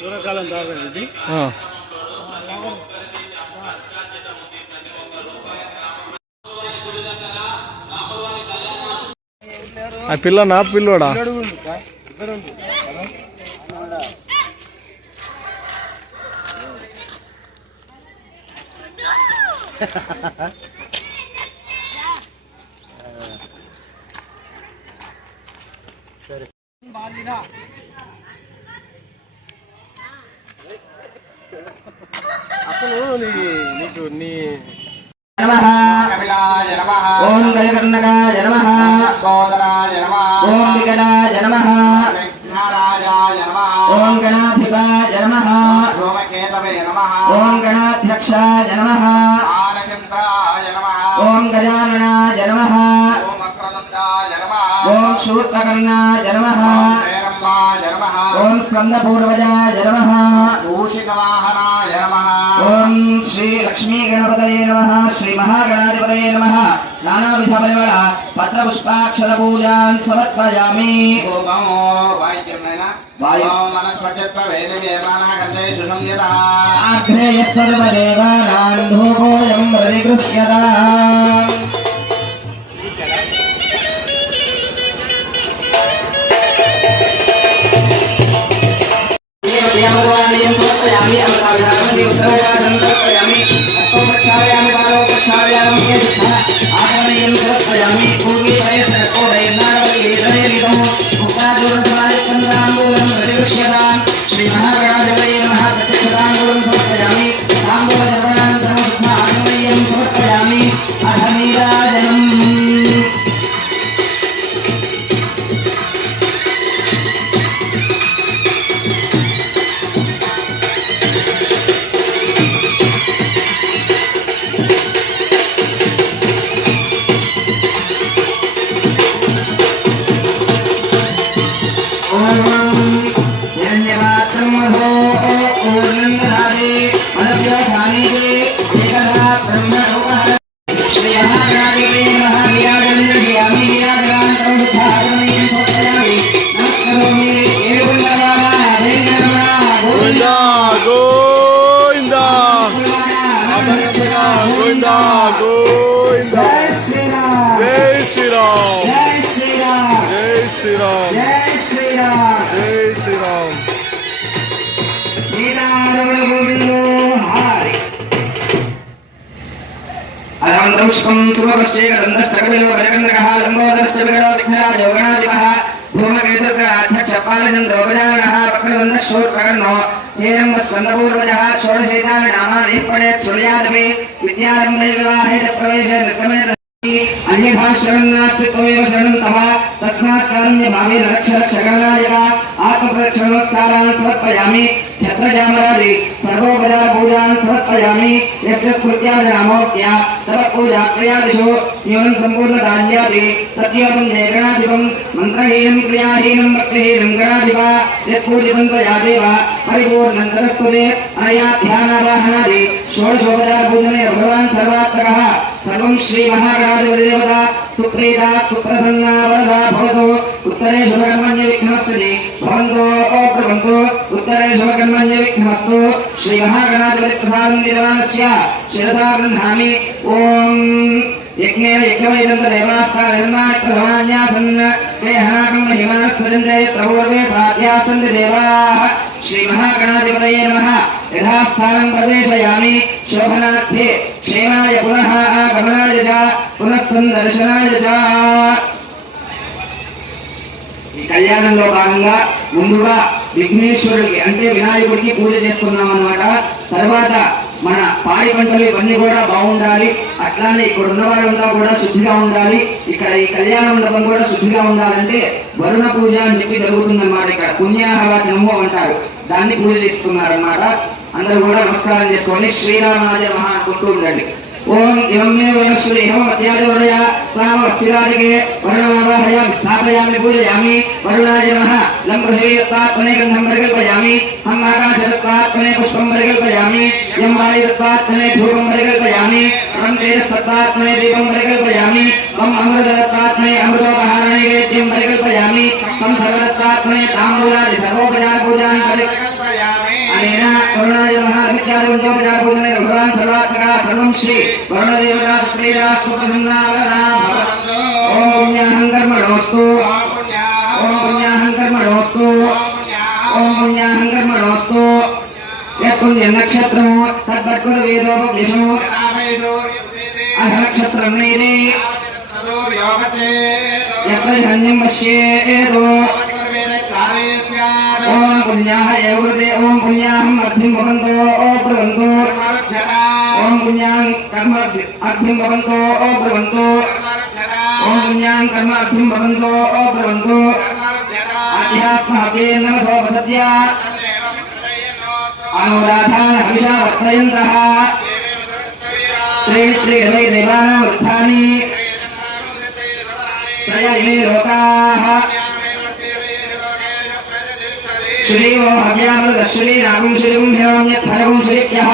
పూర్వకాలం తాగండి ఆ పిల్లనా పిల్లోడా సరే అసలు నీకు నీ ఓం గజకర్ణకాయ నమః ఓం వికటాయ నమః ఓం గణాధిపాయ నమః ఓం గణాధ్యక్షాయ నమః ఓం గజాననాయ నమః ఓం శూర్పకర్ణాయ నమః ఓం స్కందపూర్వజాయ నమః మూషికవాహనాయ నమః ఓం శ్రీ లక్ష్మీ గణపతయే నమః శ్రీ మహాగణాధిపతయే నమః నానావిధ పరిమళ పత్ర పుష్పాక్షర పూజాన్ సమర్పయామి. ఆగ్నేయ సర్వదేవానాం ధూపోయం ప్రతిగృహ్యతాం. శ్రీ మహాగణాధిపతయే నమః ప్రతిష్ఠితాంగూలం సమర్పయామి. తాంబూలజపనానంతరం సమర్పయామి. అధ నీరాజనం పుష్పం సుమగశ్చేకరందష్టకవిలోకజగంధకహాలంబోదశ్చ భూమకేతుర్గాధ్యక్షపాలచంద్రోగజానః వక్రదండశూర్పకర్ణో ఏనం స్కందపూర్వజः షోడశైతాని నామాని పఠేత్ శృణుయాదపి విద్యారంభే వివాహే చ ప్రవేశే నిర్గమే అన్యభాషణాస్తి త్వమేవ శరణం తవ తస్మాత్ కారుణ్య భావేన రక్ష రక్షగణనాయక ఆత్మప్రదక్షిణమస్కారాన్ సమర్పయామి. ఛత్రజామరాది సర్వోపచార పూజాన్ సమర్పయామి. యస్య స్మృత్యాదనామోక్త్య తవ పూజా క్రియాదిషు న్యూనం సంపూర్ణదాన్యాది సత్యోపం గణాధిపం మంత్రహీనం క్రియాహీనం భక్తిహీనం గణాధిప యత్పూజితం త్వయా దేవ పరిపూర్ణం తరస్తుతే అనయా ధ్యానావాహనాది షోడశోపచార పూజనే భగవాన్ సర్వాత్మకః సర్వం శ్రీ మహాగణాధిపతిదేవత సుప్రీత సుప్రసన్నా వరదా భవతు. ఉత్తరే శుభకర్మణ్య విఘ్నమస్తు భవంతో బ్రవంతు. ఉత్తరే శుభకర్మణ్య విఘ్నమస్తు. శ్రీ మహాగణాధిపతి ప్రసాదం నిర్వాణస్య శిరసా గృహ్ణామి. ఓం యజ్ఞేన యజ్ఞవైదంత దేవాస్థాన నిర్మాణ ప్రథమాన్యాసన్ దేహనాకం మహిమాస్సజంతే త్రపూర్వే సాధ్యాసంతి దేవాః. శ్రీ మహాగణాధిపతయే నమః. యథాస్థానం ప్రవేశయామి. శోభనార్థే క్షేమాయ పునః ఆగమనాయ చ పునఃసందర్శనాయ చ. ఈ కళ్యాణంలో భాగంగా ముందుగా విఘ్నేశ్వరుడికి అంటే వినాయకుడికి పూజ చేసుకున్నాం అన్నమాట. తర్వాత మన పాడి పంటలు ఇవన్నీ కూడా బాగుండాలి. అట్లానే ఇక్కడ ఉన్న వాళ్ళంతా కూడా శుద్ధిగా ఉండాలి. ఇక్కడ ఈ కళ్యాణ మండపం కూడా శుద్ధిగా ఉండాలంటే వరుణ పూజ అని చెప్పి జరుగుతుందన్నమాట. ఇక్కడ పుణ్యాహవచనము అంటారు, దాన్ని పూజ చేసుకున్నారన్నమాట. అందరూ కూడా నమస్కారం చేసుకోవాలి. శ్రీరామాయ మహా అనుకుంటూ ఉండండి. ఓం ఇవం మే వనస్పతి ఇవం అత్యాజోడయ తామ శిరాదికే వరుణమావాహయామి స్థాపయామి పూజయామి వరుణాయ నమః లం పృథివీత్వాత్మనే గంధం పరికల్పయామి హం ఆకాశత్వాత్మనే పుష్పం పరికల్పయామి యం వాయుత్వాత్మనే ధూపం పరికల్పయామి రం తేజస్తత్వాత్మనే దీపం పరికల్పయామి వం అమృతత్వాత్మనే అమృతోపహార నైవేద్యం పరికల్పయామి తం సర్వత్వాత్మనే తాంబూలాది సర్వోపచార పూజాని అనేన వరుణాయ నమః మిత్యాదిపంచోపచార పూజనే భగవాన్ సర్వాత్మక సర్వం శ్రీ వరుణదేవతా శ్రీరా సుప్రసన్నావనా ఓం పుణ్యాహం కర్మణోస్తు ఓం పుణ్యాహం కర్మణోస్తు ఓం పుణ్యాహం కర్మణోస్తు యత్పుణ్యం నక్షత్రము తద్వత్కుల వేదోపవిషము అహనక్షత్రం నీరే యత్ర ధన్యం పశ్యేదో ఓం పుణ్యాహ ఏవృతే ఓం పుణ్యాహం అర్థిం భవంతో ఓ బ్రువంతో ఓం పుణ్యాం కర్మ అర్థిం భవంతో ఓ బ్రువంతో ఓం పుణ్యాం కర్మ అర్థిం భవంతో ఓ బ్రువంతో ఆధ్యాత్మహవ్యే నమసోపసత్య అనురాధాన హవిషా వర్తయంతః త్రీ దేవానాం వృద్ధాని త్రయ ఇమే లోకాః శ్రీవో హవ్యామృత శ్రీరామం శ్రీం హ్యోమ్యత్ఫలం శ్రీభ్యః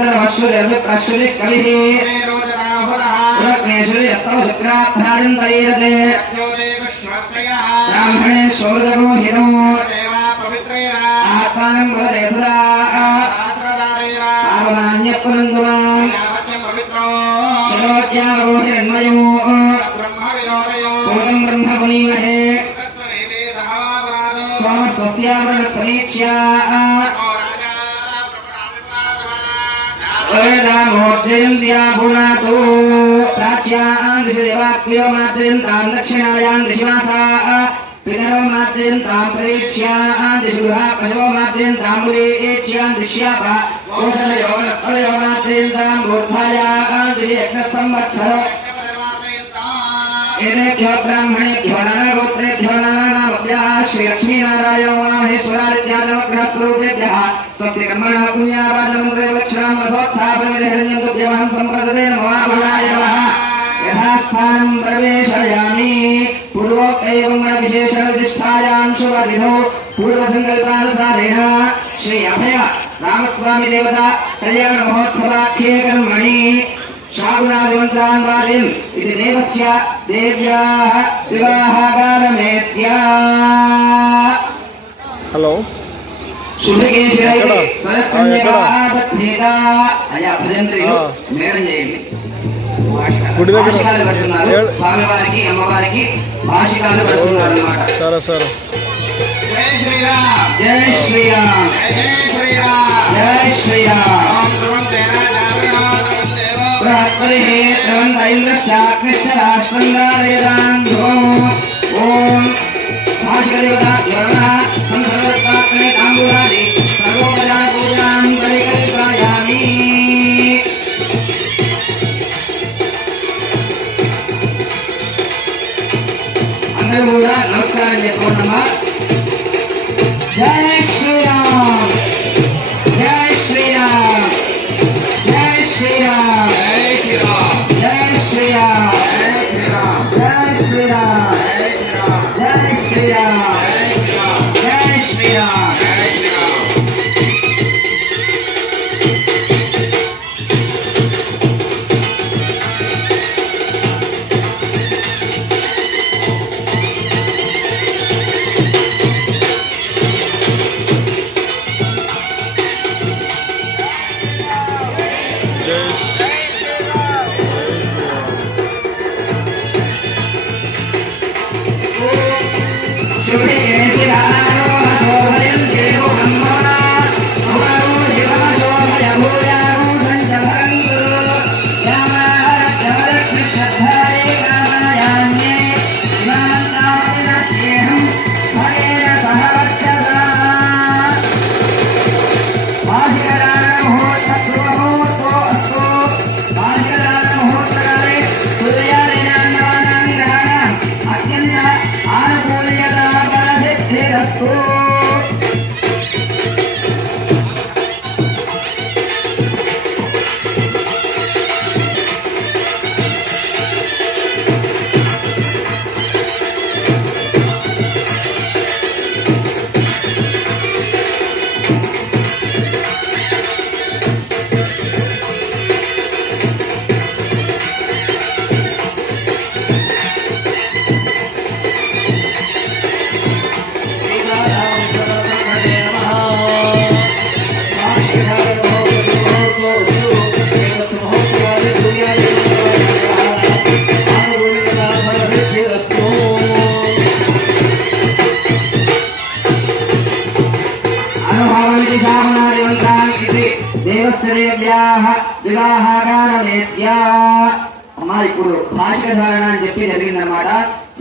అగ్నిశ్రుతివ్రతరవశ్రుతిర్విప్రశ్రుతి కవిః పురగ్నేశ్వరి శుక్రాభ్రాజంతైరతే బ్రాహ్మణే స్వమృతమోహినో ఆత్మానం వదతే సదా ఆవనాన్యపునందుమాం చలోద్యావరోహిరణ్మయో పూతం బ్రహ్మ పునీమహే స్వస్యావరణ సమీక్ష్యా వేదామోర్జయంత్యా భునాతో ప్రాచ్యాం దిశదేవాక్యో మాత్రయంతాం దక్షిణాయాం దిశమాసా పితరో మాత్రయంతాం పరీక్ష్యాం దిశుభా పశవో మాత్రయంతాం ఉదేక్ష్యాం దిశ్యాప ఓషణయో వనస్పతయో మాత్రయంతాం బోద్ధాయాం దిశయజ్ఞసంవత్సరో ఏదేభ్యో బ్రాహ్మణేభ్యో నానాగోత్రేభ్యో నానానామభ్యः శ్రీలక్ష్మీనారాయణ ఉమామహేశ్వరాదిత్యాదవగ్రహస్వరూపేభ్యः స్వస్తి కర్మణः పుణ్యావాదమంత్రవక్షరాం రథోత్సాహపరిమిదహిరణ్యం సంప్రదతే నమో భవాయ నమః యథాస్థానం ప్రవేశయామి పూర్వోక్తైవం విశేషవిశిష్టాయాం శుభదినో పూర్వసంకల్పానుసారేణ శ్రీ అభయ రామస్వామి దేవత కళ్యాణ మహోత్సవాఖ్యే కర్మణి శాగునాదిమంత్రాన్ వాదిన్ ఇది దేవస్య దేవ్యాః వివాహకాలమేత్యా హలో శుభకేశిరైతే సరపన్యకాపత్నేత అయా భజంత్రిలు మేడం చేయండి గుడి దగ్గర భాషికాలు పెడుతున్నారు స్వామివారికి అమ్మవారికి భాషికాలు పెడుతున్నారు అన్నమాట సరే సరే జై శ్రీరామ్ జై శ్రీరామ్ జై శ్రీరామ్ జై శ్రీరామ్ ఓం ధ్రువం తేనా జాగరణాదేవ బృహస్పతిః ధ్రువంతైంద్రశ్చాగ్నిశ్చ రాష్ట్రం గారయతాన్ ధ్రువం ఓం భాషికదేవతాభ్యో నమః సంసర్వత్వాత్మనే తాంబూలాది సర్వోపచార పూజాం పరికల్పయామి అందరూ కూడా నమస్కారం చేసుకోండమ్మా జై శ్రీరామ్ జై శ్రీరామ్ జై శ్రీరామ్ జై శ్రీరామ్ జై శ్రీరామ్ జై శ్రీరామ్ జై శ్రీరామ్ జై శ్రీరామ్ వివాహాగానమేత్యా. అమ్మా ఇప్పుడు భాషిక ధారణ అని చెప్పి జరిగిందనమాట.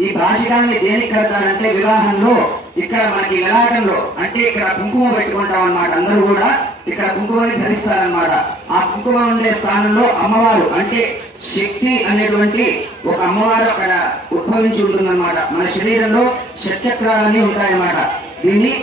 ఈ భాషికాన్ని దేనికి కడతారంటే వివాహంలో ఇక్కడ మనకి లలాటంలో అంటే ఇక్కడ కుంకుమ పెట్టుకుంటాం అన్నమాట. అందరూ కూడా ఇక్కడ కుంకుమని ధరిస్తారనమాట. ఆ కుంకుమ ఉండే స్థానంలో అమ్మవారు అంటే శక్తి అనేటువంటి ఒక అమ్మవారు అక్కడ ఉద్భవించి ఉంటుందన్నమాట. మన శరీరంలో షట్చక్రాలన్నీ ఉంటాయన్నమాట. దీన్ని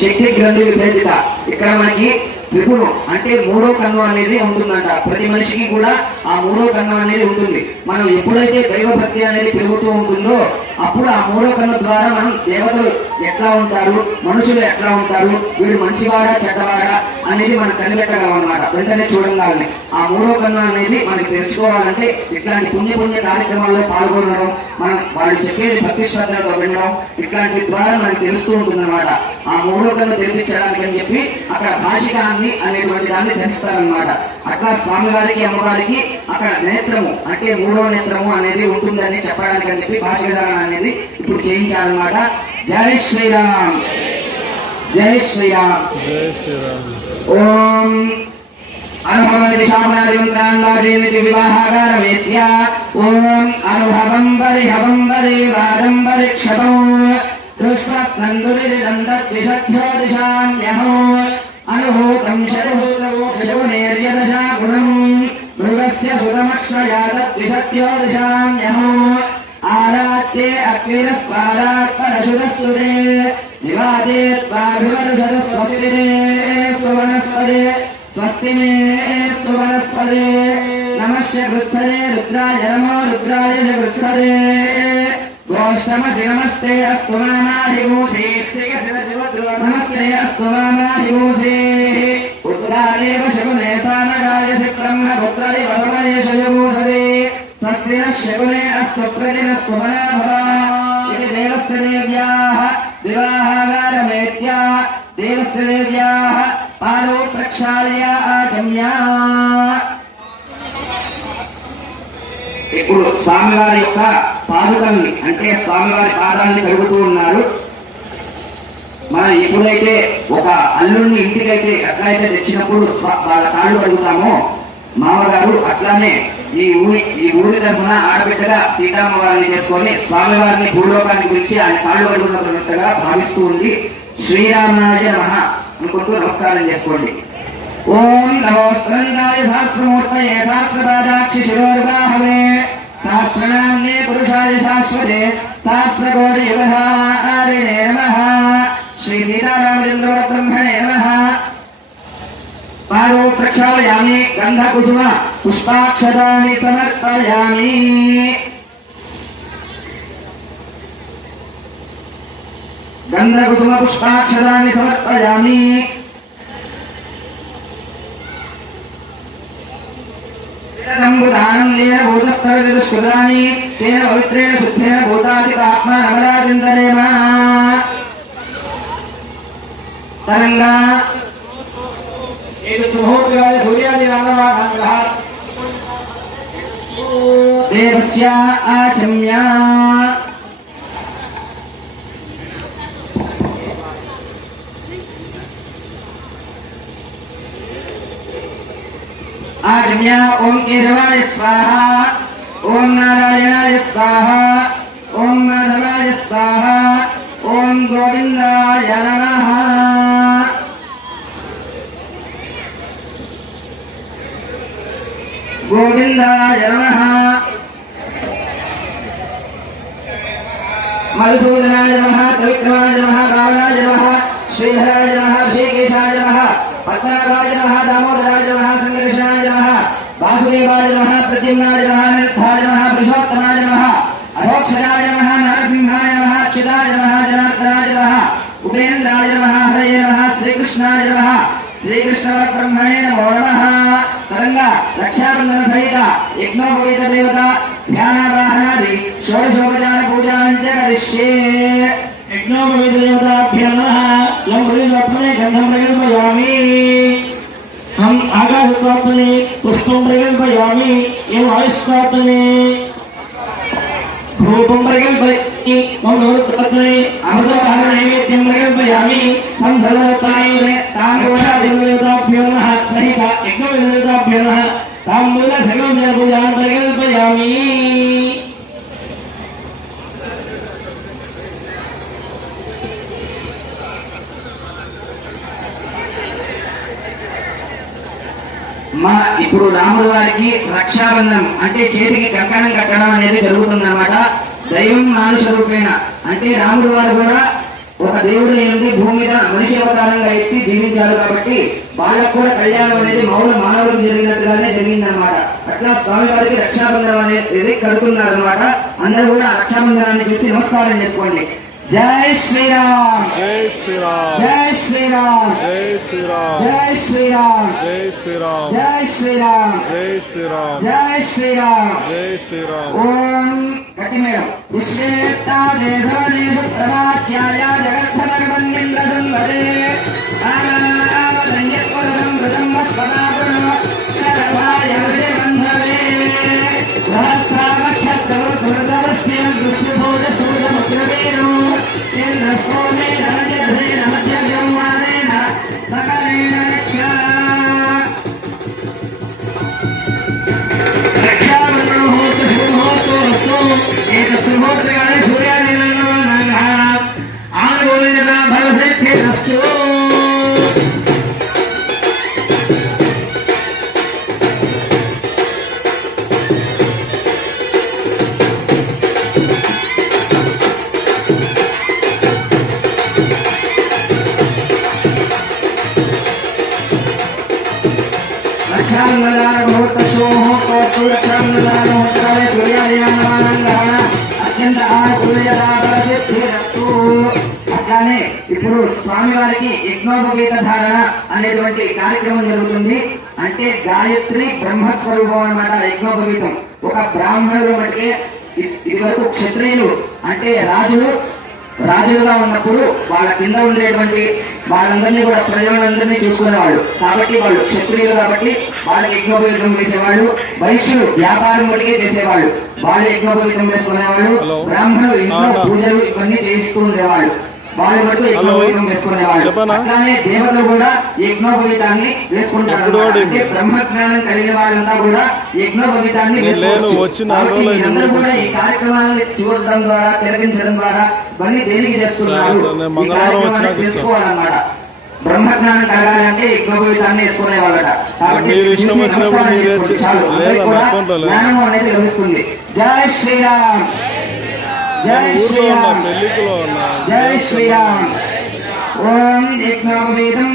శక్తి గ్రంథి విభేదిత. ఇక్కడ మనకి త్రిపురం అంటే మూడో కన్ను అనేది ఉంటుందంట. ప్రతి మనిషికి కూడా ఆ మూడో కన్ను అనేది ఉంటుంది. మనం ఎప్పుడైతే దైవభక్తి అనేది పెరుగుతూ ఉంటుందో అప్పుడు ఆ మూడో కన్ను ద్వారా మనం దేవతలు ఎట్లా ఉంటారు, మనుషులు ఎట్లా ఉంటారు, వీడు మంచివాడా చెడ్డవాడా అనేది మనం కనిపెట్టగలం అన్నమాట. వెంటనే చూడంగానే ఆ మూడో కన్ను అనేది మనకి తెలుసుకోవాలంటే ఇట్లాంటి పుణ్య కార్యక్రమాల్లో పాల్గొనడం, మనం వాళ్ళు చెప్పేది భక్తి శ్రద్ధలతో వినడం, ఇట్లాంటి ద్వారా మనకి తెలుస్తూ ఉంటుందన్నమాట. ఆ మూడో కన్ను తెప్పించడానికి అని చెప్పి అక్కడ భాషికాన్ని అనేటువంటి దాన్ని ధరిస్తారనమాట. అట్లా స్వామివారికి అమ్మవారికి అక్కడ నేత్రము అంటే మూడో నేత్రము అనేది ఉంటుందని చెప్పడానికి అని చెప్పి భాషికధారణ అనేది ఇప్పుడు చేయించాలన్నమాట. జై శ్రీరామ్, జై శ్రీరామ్. జై శ్రీరామ్. ఓం అనుభవం దిశామనాదిమంత్రాన్వాదేమితి వివాహాగారమేత్య. ఓం అనుభవం పరిహవం పరివారం పరిక్షపం దుష్పత్నందురిదం తద్విషభ్యో దిశాన్యహో అనుభూతం శతభూతమోక్షశౌనేర్యదశా గుణం మృగస్య సుతమక్ష్మయా తద్విషభ్యో దిశాన్యహో ఆరాత్యే అగ్నిరస్పారాత్ పరశురస్తుతే నివాదే త్వాభివర్షదస్వస్తిరే స్వనస్పదే స్వస్తి మే వనస్పదే. నమస్య వృత్సరే రుద్రాయ నమో రుద్రాయ వృత్సరే. గోష్టమసి నమస్తే అస్తు మామాహిమూసే. నమస్తే అస్తు మామాహిమూసే. ఉత్తరాదేవ శకునే సామగాయసి బ్రహ్మపుత్రై వసమయేషయమూసదే. స్వస్తి నః శకునే అస్తు ప్రతినః సుమనా భవ. ఇది దేవస్య దేవ్యాః వివాహాగారమేత్య. దేవస్య దేవ్యాః పాదో ప్రక్షాళయ ఆచమ్యా. ఇప్పుడు స్వామివారి యొక్క పాదుకల్ని అంటే స్వామివారి పాదాలని కడుగుతూ ఉన్నారు. మనం ఎప్పుడైతే ఒక అల్లుడిని ఇంటికైతే ఎట్లయితే తెచ్చినప్పుడు వాళ్ళ కాళ్ళు కడుగుతామో మామగారు అట్లానే ఈ ఊరి తరఫున ఆడబిడ్డగా సీతామ్మవారిని చేసుకొని స్వామివారిని భూలోకాన్ని గురించి ఆయన కాళ్ళు కడుగుతున్నట్టుగా భావిస్తూ ఉంది. శ్రీరామాయ నమః అనుకుంటూ నమస్కారం చేసుకోండి. ఓం నమో స్కందాయ సహస్రమూర్తయే సహస్రపాదాక్షి శిరోర్బాహవే సహస్రనామ్నే పురుషాయ శాశ్వతే సహస్రకోటి యువధారిణే నమః. శ్రీ సీతారామచంద్ర బ్రహ్మణే నమః. పాదో ప్రక్షాళయామి గంధకుసుమ పుష్పాక్షతాని సమర్పయామి. గంధకుసుమ పుష్పాక్షతాని సమర్పయామి. సంబుధానందేన భూతస్థరదుష్కృతాని తేన పవిత్రేణ శుద్ధేన భూతాధిపాత్మా నమరాజింతరేమ. తరంగా దేవస్య ఆచమ్యా. आजम्या ओम केशवाय स्वाहा, ओम नारायणाय स्वाहा, ओम माधवाय स्वाहा, ओम गोविंदाय नमः. गोविंदाय नमः. मधुसूदनाय नमः, त्रिविक्रमाय नमः, रावणाय नमः, श्रीधराय नमः, ऋषिकेशाय नमः, पद्मनाभाय नमः, दामोदराय नमः, संकर्षणाय नमः, वासुदेवाय नमः, प्रद्युम्नाय नमः, अनिरुद्धाय नमः, पुरुषोत्तमाय नमः, अधोक्षजाय नमः, नरसिंहाय नमः, अच्युताय नमः, जनार्दनाय नमः, उपेन्द्राय नमः, हरये नमः, श्रीकृष्णाय नमः, श्रीकृष्णपरब्रह्मणे नमो नमः. तरंगा रक्षाबंधन सहित यज्ञोपवीत देवता ध्यानावाहनादि षोडशोपचार पूजाञ्च करिष्ये. यज्ञोपवीत देवताभ्यो नमः. लंघुलिलोत्मने गन्धं प्रकल्पयामि. हम आकाशत्वात्मने पुष्पं प्रकल्पयामि. एवं आयुष्वात्मने धूपं प्रकल्पयामि. దేవికి మంగళోత్పత్తి అమృతోహార నైవేద్యం ప్రయోజయామి సంధలతాయునే తాంగోషాదివేదాభ్యో నమః సహిత యజ్ఞవేదాభ్యో నమః తాంబూల సర్వం పూజాం ప్రయోజయామి. ఇప్పుడు రాముల వారికి రక్షాబంధనం అంటే చేతికి కంకణం కట్టడం అనేది జరుగుతుందన్నమాట. దైవం మానుష రూపేణ అంటే రాముల వారు కూడా ఒక దేవుడు నుండి భూమి మీద మనిషి అవతారంగా ఎత్తి జీవించారు కాబట్టి వాళ్ళకు కూడా కళ్యాణం అనేది మానవులకు జరిగినట్టుగానే జరిగిందనమాట. అట్లా స్వామి వారికి రక్షాబంధనం అనేది కడుతున్నారనమాట. అందరూ కూడా రక్షాబంధనాన్ని చూసి నమస్కారం చేసుకోండి. జై శ్రీరామ్, జై శ్రీరామ్, జై శ్రీరామ్, జై శ్రీరామ్, జై శ్రీరామ్, జై శ్రీరామ్, జై శ్రీరామ్, జై శ్రీరామ్, జై శ్రీరామ్, జై శ్రీరామ్. ఓం గట్టి మేడం విశ్వేత్తా దేవదేవ ప్రవాచ్యాయ జగత్సమర్వందింద్రదం వదే ఆనావదన్యత్వరం వృతం వస్వనాపురం శరవాయ బంధవే సహస్రావక్షత్రవ సురదవశ్య దృశ్యభోజ సూర్యముగ్రవీరో ఇంద్రస్వామే ధనజధేన మధ్యవ్యౌమానేన సకలేన రక్షా ఏకత్రిమూర్తిగానే సూర్యాదేవ ఆనుగోలిన భగవద్గీతస్తు. అత్యంత అట్లానే ఇప్పుడు స్వామివారికి యజ్ఞోపవీత ధారణ అనేటువంటి కార్యక్రమం జరుగుతుంది. అంటే గాయత్రి బ్రహ్మస్వరూపం అన్నమాట యజ్ఞోపవీతం. ఒక బ్రాహ్మణుడు మటుకే ఇది వరకు క్షత్రియులు అంటే రాజులుగా ఉన్నప్పుడు వాళ్ళ కింద ఉండేటువంటి వాళ్ళందరినీ కూడా ప్రజలందరినీ చూసుకునేవాళ్ళు. కాబట్టి వాళ్ళు క్షత్రియులు కాబట్టి వాళ్ళకి యజ్ఞోపవీతం వేసేవాళ్ళు. వైశ్యులు వ్యాపారం మటుకే చేసేవాళ్ళు, వాళ్ళు యజ్ఞోపవీతం వేసుకునేవాళ్ళు. బ్రాహ్మణులు ఇంట్లో పూజలు ఇవన్నీ చేయిస్తూ ఉండేవాళ్ళు, వాళ్ళు మటుకు యజ్ఞోపవీతం వేసుకునేవాళ్ళు. అట్లానే దేవతలు కూడా యజ్ఞోపవీతాన్ని వేసుకుంటారు. అంటే బ్రహ్మజ్ఞానం కలిగిన వాళ్ళంతా కూడా యజ్ఞోపవీతాన్ని వేసుకోవచ్చు. అందరూ కూడా ఈ కార్యక్రమాన్ని చూడడం ద్వారా తిలకించడం ద్వారా ఇవన్నీ దేనికి చేస్తున్నారు ఈ కార్యక్రమాన్ని తెలుసుకోవాలన్నమాట. బ్రహ్మజ్ఞానం కలగాలంటే యజ్ఞోపవీతాన్ని వేసుకునే వాళ్ళట. కాబట్టి జ్ఞానం అనేది లభిస్తుంది. జై శ్రీరామ్, జై శ్రీరామ్, జై శ్రీరామ్. ఓం యజ్ఞోపవీతం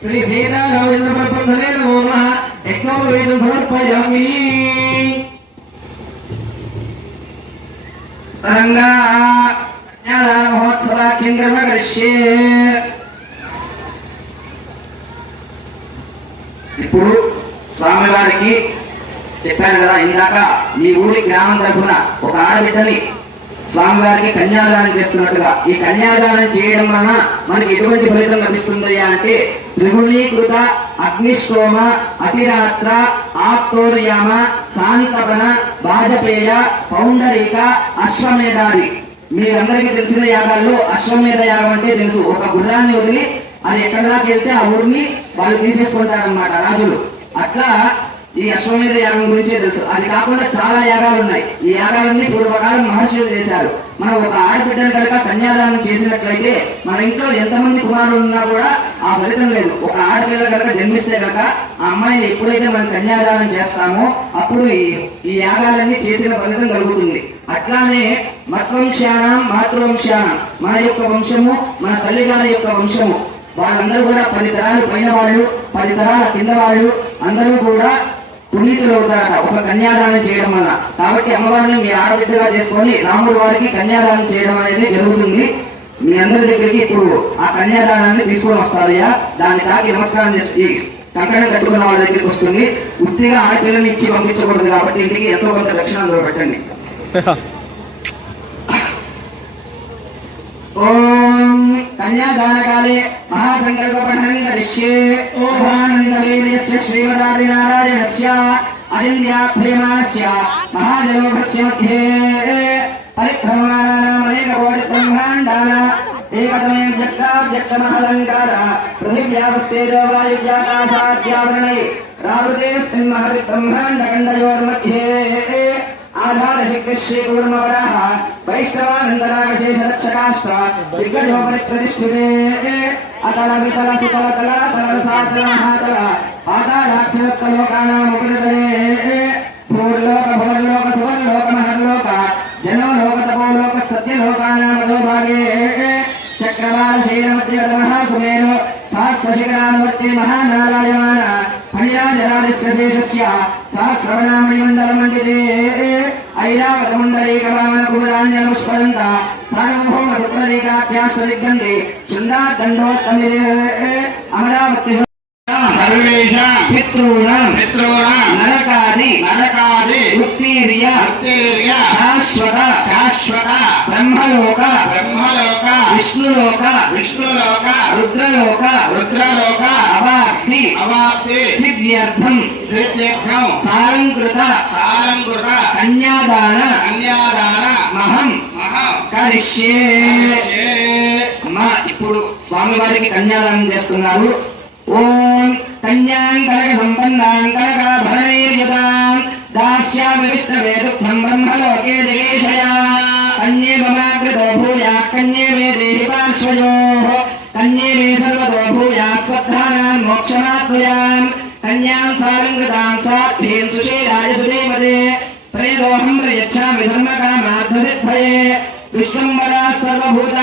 శ్రీ సీతారామచంద్రపద్మనే నమో నమః. యజ్ఞోపవీతం సమర్పయామి. మహోత్సవాఖ్యం కర్మ కరిష్యే. ఇప్పుడు స్వామివారికి చెప్పాను కదా ఇందాక, మీ ఊరి గ్రామం తరఫున ఒక ఆడబిడ్డని స్వామివారికి కన్యాదానం చేస్తున్నట్టుగా. ఈ కన్యాదానం చేయడం వలన మనకి ఎటువంటి ఫలితం లభిస్తుంది అంటే త్రిగుణీకృత అగ్నిష్టోమ అతిరాత్ర ఆప్తోర్యామ సాంతపన వాజపేయ పౌండరీక అశ్వమేధాది. మీరందరికీ తెలిసిన యాగాల్లో అశ్వమేధ యాగం అంటే తెలుసు. ఒక గుర్రాన్ని వదిలి అది ఎక్కడి దాకా వెళ్తే ఆ ఊరిని వాళ్ళు తీసేసుకుంటారన్నమాట రాజులు. అట్లా ఈ అశ్వమేధ యాగం గురించే తెలుసు. అది కాకుండా చాలా యాగాలు ఉన్నాయి. ఈ యాగాలన్నీ పూర్వకాలం మహర్షులు చేశారు. మనం ఒక ఆడబిడ్డను కనుక కన్యాదానం చేసినట్లయితే మన ఇంట్లో ఎంతమంది కుమారులు ఉన్నా కూడా ఆ ఫలితం లేదు. ఒక ఆడపిల్ల కనుక జన్మిస్తే కనుక ఆ అమ్మాయిని ఎప్పుడైతే మనం కన్యాదానం చేస్తామో అప్పుడు ఈ యాగాలన్నీ చేసిన ఫలితం కలుగుతుంది. అట్లానే మత్వంశానం మాతృవంశానం, మన యొక్క వంశము మన తల్లిగారి యొక్క వంశము వాళ్ళందరూ కూడా 10 తరాలు పైన వాళ్ళు 10 తరాల కింద వాళ్ళు అందరూ కూడా పునీతులు అవుతారట ఒక కన్యాదానం చేయడం వల్ల. కాబట్టి అమ్మవారిని మీ ఆడబిడ్డగా చేసుకొని రాముడు వారికి కన్యాదానం చేయడం అనేది జరుగుతుంది. మీ అందరి దగ్గరికి ఇప్పుడు ఆ కన్యాదానాన్ని తీసుకొని వస్తారయ్యా. దాన్ని తాకి నమస్కారం చేసి కంకణం కట్టుకున్న వాళ్ళ దగ్గరికి వస్తుంది. ఉత్తిగా ఆడపిల్లని ఇచ్చి పంపించకూడదు కాబట్టి ఇంటికి ఎంతో కొంత దక్షిణ అందులో పెట్టండి. ఓం కన్యాదానకాలే మహాసంకల్ప పఠనం కరిష్యే. ఓమానందవీర్యస్య శ్రీమదాదినారాయణస్య అదింద్యాప్రియమానస్య మహాజనోభస్య మధ్యే పరిభ్రమణానామనేకకోటి బ్రహ్మాండానాం ఏకతమే వ్యక్తావ్యక్తమహలంకార పృథివ్యావస్తేజో వాయువ్యాకాశాద్యావరణై రావృతేऽस्मिन् महति ब्रह्माण्डखण्डयोर्मध्ये आधारशक्ति श्रीकूर्मवराः वैष्णवानन्दनागशेषरक्षकाष्ट दिग्गजोपरि प्रतिष्ठिते अतल वितल सुतल तला तल सातल महातल पातालाक्षरत्तलोकानामुपरितले भूर्लोक भोर्लोक सुवर्लोक महर्लोक जनो लोक तपोलोक सत्यलोकानामधोभागे चक्रवालशैलमध्यगतमः सुमेनो सहस्रशिखरान्वर्ते महानारायण फणिराजराजस्य शेषस्य सहस्रवनामणिमण्डलमण्डिते ऐरावतमण्डलीकवामनकुमुदान्यनुष्पदन्त सार्वभौमसुप्रलीकाख्याष्टदिग्गन्ते चुण्डादण्डोत्तमिरे अमरावति सर्वेषां पितॄणां नरकादि उत्तीर्य शाश्वत ब्रह्मलोक विष्णुलोक रुद्रलोक अवाप्ति सिद्ध्यर्थं सालंकृत कन्यादान महं కరిష్యే. అమ్మా ఇప్పుడు స్వామివారికి కన్యాదానం చేస్తున్నారు. ఓం కన్యాం కనక సంపన్నాం కనకాభరణైర్యుతాం దాస్యామి విష్ణవే దుఃఖం బ్రహ్మలోకే జగేశయా. కన్యే మమాకృతో భూయాః కన్యే మే దేహి పార్శ్వయోః కన్యే మే సర్వతో భూయాః స్వధానాన్ మోక్షమాత్మయాం కన్యాం సాలంకృతాం స్వాధ్వీం సుశీలాయ సుధీమతే ప్రేదోహం ప్రయచ్ఛామి ధర్మకామార్థసిద్ధయే. విష్ణుంబరా సర్వభూత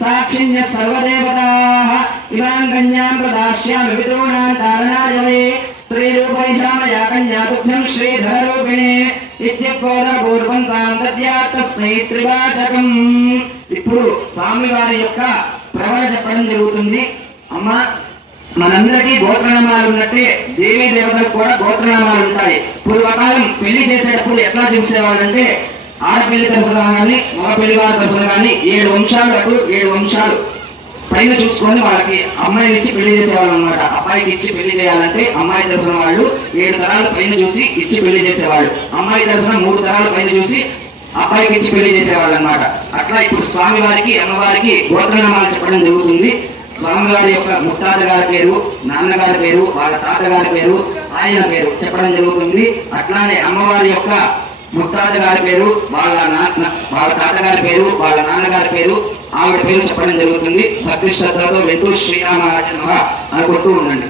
సాక్షిణ్య సర్వదేవతాః ఇమాం కన్యాం ప్రదాస్యామి పితॄణాం తారణాయ వై స్త్రీరూపైషామయా కన్యా తుభ్యం శ్రీధరరూపిణే ఇత్యుక్తోదరపూర్వం తాం దద్యాత్ తస్మై త్రివాచకం. ఇప్పుడు స్వామివారి యొక్క ప్రవర చెప్పడం జరుగుతుంది. అమ్మ మనందరికీ గోత్రనామాలు ఉన్నట్టే దేవీ దేవతలకు కూడా గోత్రనామాలు ఉంటాయి. పూర్వకాలం పెళ్లి చేసేటప్పుడు ఎట్లా చూసేవాళ్ళంటే ఆడపిల్లి తరఫున కానీ మగ పెళ్లివారి తరఫున కానీ 7 వంశాలు అటు 7 వంశాలు పైన చూసుకొని వాళ్ళకి అమ్మాయిని ఇచ్చి పెళ్లి చేసేవాళ్ళు అనమాట. అబ్బాయికి ఇచ్చి పెళ్లి చేయాలంటే అమ్మాయి తరఫున వాళ్ళు 7 తరాల పైన చూసి ఇచ్చి పెళ్లి చేసేవాళ్ళు. అమ్మాయి తరఫున 3 తరాల పైన చూసి అబ్బాయికి ఇచ్చి పెళ్లి చేసేవాళ్ళు అనమాట. అట్లా ఇప్పుడు స్వామి వారికి అమ్మవారికి గోత్రనామాలు చెప్పడం జరుగుతుంది. స్వామివారి యొక్క ముత్తాత గారి పేరు, నాన్నగారి పేరు, వాళ్ళ తాతగారి పేరు, ఆయన పేరు చెప్పడం జరుగుతుంది. అట్లానే అమ్మవారి యొక్క ముత్తాత గారి పేరు, వాళ్ళ తాతగారి పేరు, వాళ్ళ నాన్నగారి పేరు, ఆవిడ పేరు చెప్పడం జరుగుతుంది. భక్తి శ్రద్ధలతో వింటూ శ్రీరామాయ నమః అనుకుంటూ ఉండండి.